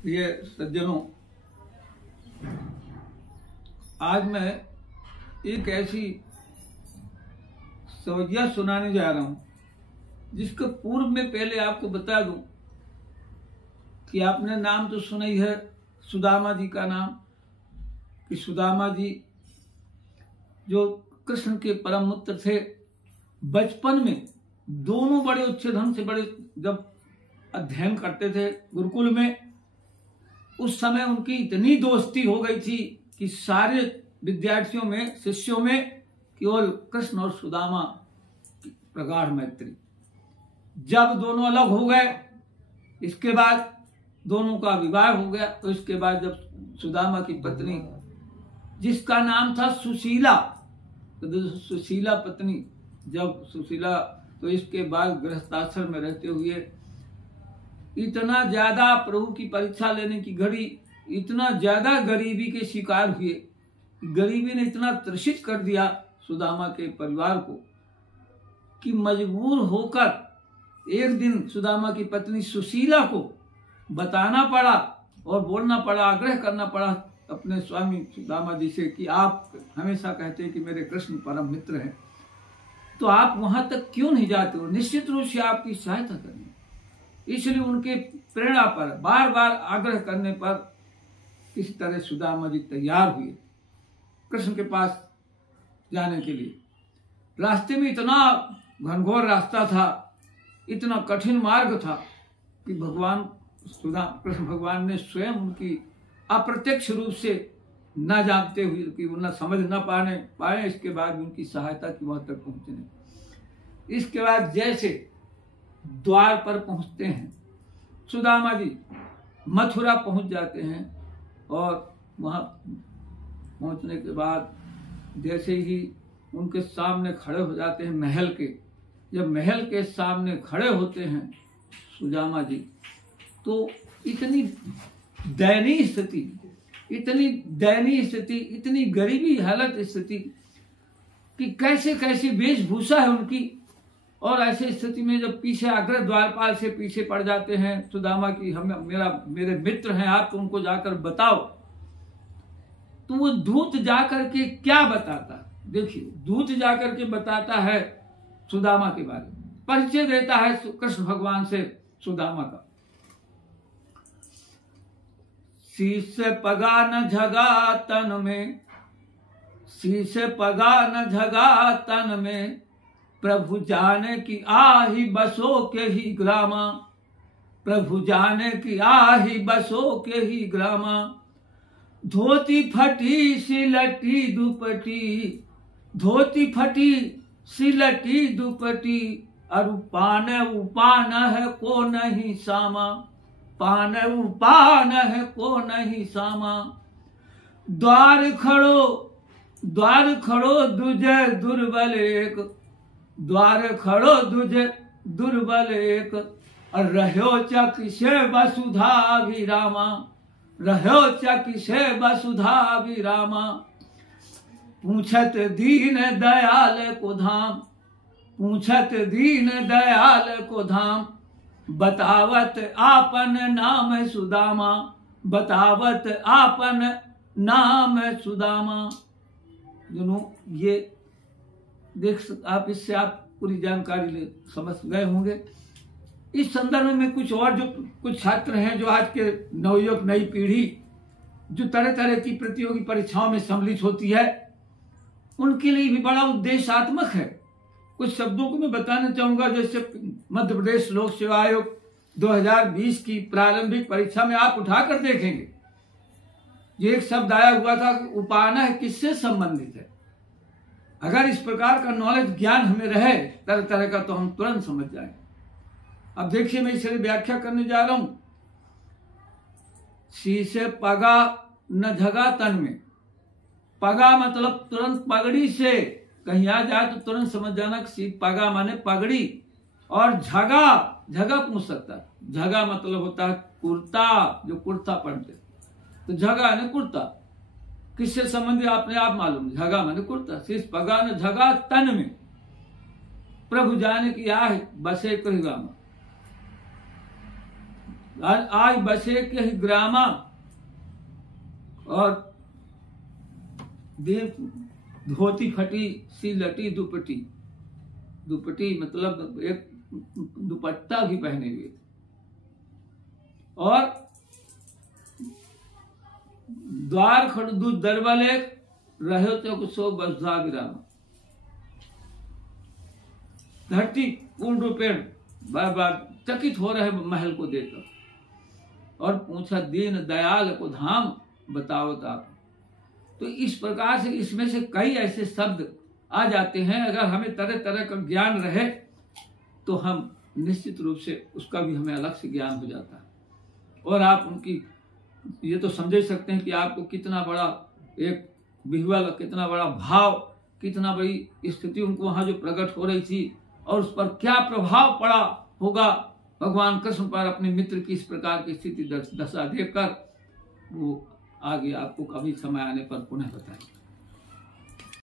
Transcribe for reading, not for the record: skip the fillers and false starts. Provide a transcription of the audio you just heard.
प्रिय सज्जनों, आज मैं एक ऐसी सवैया सुनाने जा रहा हूं जिसके पूर्व में पहले आपको बता दूं कि आपने नाम तो सुना ही है सुदामा जी का नाम, कि सुदामा जी जो कृष्ण के परम मित्र थे। बचपन में दोनों बड़े अच्छे ढंग से जब अध्ययन करते थे गुरुकुल में, उस समय उनकी इतनी दोस्ती हो गई थी कि सारे विद्यार्थियों में, शिष्यों में केवल कृष्ण और सुदामा की प्रगाढ़ मैत्री। जब दोनों अलग हो गए, इसके बाद दोनों का विवाह हो गया, तो इसके बाद जब सुदामा की पत्नी, जिसका नाम था सुशीला, तो सुशीला पत्नी जब सुशीला, तो इसके बाद गृहस्थाश्रम में रहते हुए इतना ज्यादा प्रभु की परीक्षा लेने की घड़ी, इतना ज्यादा गरीबी के शिकार हुए, गरीबी ने इतना त्रसित कर दिया सुदामा के परिवार को कि मजबूर होकर एक दिन सुदामा की पत्नी सुशीला को बताना पड़ा और बोलना पड़ा, आग्रह करना पड़ा अपने स्वामी सुदामा जी से कि आप हमेशा कहते हैं कि मेरे कृष्ण परम मित्र हैं, तो आप वहां तक क्यों नहीं जाते हो, निश्चित रूप से आपकी सहायता करनी। इसलिए उनके प्रेरणा पर, बार बार आग्रह करने पर इस तरह सुदामा जी तैयार हुए कृष्ण के पास जाने के लिए। रास्ते में इतना घनघोर रास्ता था, इतना कठिन मार्ग था कि कृष्ण भगवान ने स्वयं उनकी अप्रत्यक्ष रूप से न जानते हुए कि न समझ न पाए, इसके बाद उनकी सहायता की वहां तक पहुंचने। इसके बाद जैसे द्वार पर पहुंचते हैं, सुदामा जी मथुरा पहुंच जाते हैं और वहां पहुंचने के बाद जैसे ही उनके सामने खड़े हो जाते हैं महल के, जब महल के सामने खड़े होते हैं सुदामा जी, तो इतनी दयनीय स्थिति, इतनी गरीबी हालत स्थिति कि कैसे कैसे वेशभूषा है उनकी, और ऐसे स्थिति में जब पीछे आग्रह द्वारपाल से पीछे पड़ जाते हैं सुदामा की, मेरे मित्र हैं, आप तो उनको जाकर बताओ। तो वो दूत जाकर के क्या बताता, देखिए दूत जाकर के बताता है सुदामा के बारे में, परिचय देता है कृष्ण भगवान से सुदामा का। शीश पगा न झगा तन में, शीश पगा न झगा तन में, प्रभु जाने की आही बसो के ही ग्रामा, प्रभु जाने की आही बसो के ही ग्रामा। धोती फटी सिलटी दुपटी, धोती फटी सिलटी दुपटी, अरु पान उपान है को नहीं सामा, पान उपान है को नहीं सामा। द्वार खड़ो दुजे दुर्बल एक, द्वार खड़ो दुजे दुर्बल एक, रह्यो चक से वसुधा विरामा, रह्यो चक से वसुधा विरामा। पूछत दीन दयाल को धाम, पूछत दीन दयाल को धाम, बतावत आपन नाम सुदामा, बतावत आपन नाम सुदामा। दोनों ये आप इससे आप पूरी जानकारी समझ गए होंगे। इस संदर्भ में कुछ छात्र हैं जो आज के नवयुवक, नई पीढ़ी जो तरह तरह की प्रतियोगी परीक्षाओं में सम्मिलित होती है, उनके लिए भी बड़ा उद्देश्यात्मक है। कुछ शब्दों को मैं बताना चाहूंगा। जैसे मध्य प्रदेश लोक सेवा आयोग 2020 की प्रारंभिक परीक्षा में आप उठाकर देखेंगे, ये एक शब्द आया हुआ था कि उपाना है किससे संबंधित है। अगर इस प्रकार का नॉलेज, ज्ञान हमें रहे तरह तरह का, तो हम तुरंत समझ जाएंगे। अब देखिए मैं इसलिए व्याख्या करने जा रहा हूं। शीशे पगा न झगा तन में, पगा मतलब तुरंत पगड़ी से कहीं आ जाए तो तुरंत समझ जाना कि पगा माने पगड़ी, और झगा पूछ सकता है। झगा मतलब होता है कुर्ता, जो कुर्ता पहनते, तो झगा है कुर्ता, किससे संबंधित आपने आप मालूम, झगा माने कुर्ता। शीश पगा न झगा तन में, प्रभु जाने की आह बसे कही गामा। आज बसे के ही ग्रामा और देव धोती फटी सी लटी दुपट्टी, दुपट्टी मतलब एक दुपट्टा भी पहने हुए और द्वार खड़दू दरवाले रहे तो सो बसा विराम। धरती पूर्ण रूपेण बार बार चकित हो रहे महल को देखकर और पूछा दीन दयाल को धाम बताओ आप। तो इस प्रकार से इसमें से कई ऐसे शब्द आ जाते हैं, अगर हमें तरह तरह का ज्ञान रहे तो हम निश्चित रूप से उसका भी हमें अलग से ज्ञान हो जाता है। और आप उनकी ये तो समझ सकते हैं कि आपको कितना बड़ा एक विह्वल, कितना बड़ा भाव, कितना बड़ी स्थिति उनको वहां जो प्रकट हो रही थी और उस पर क्या प्रभाव पड़ा होगा भगवान कृष्ण पर अपने मित्र की इस प्रकार की स्थिति दशा देखकर, वो आगे आपको कभी समय आने पर पुनः बताएंगे।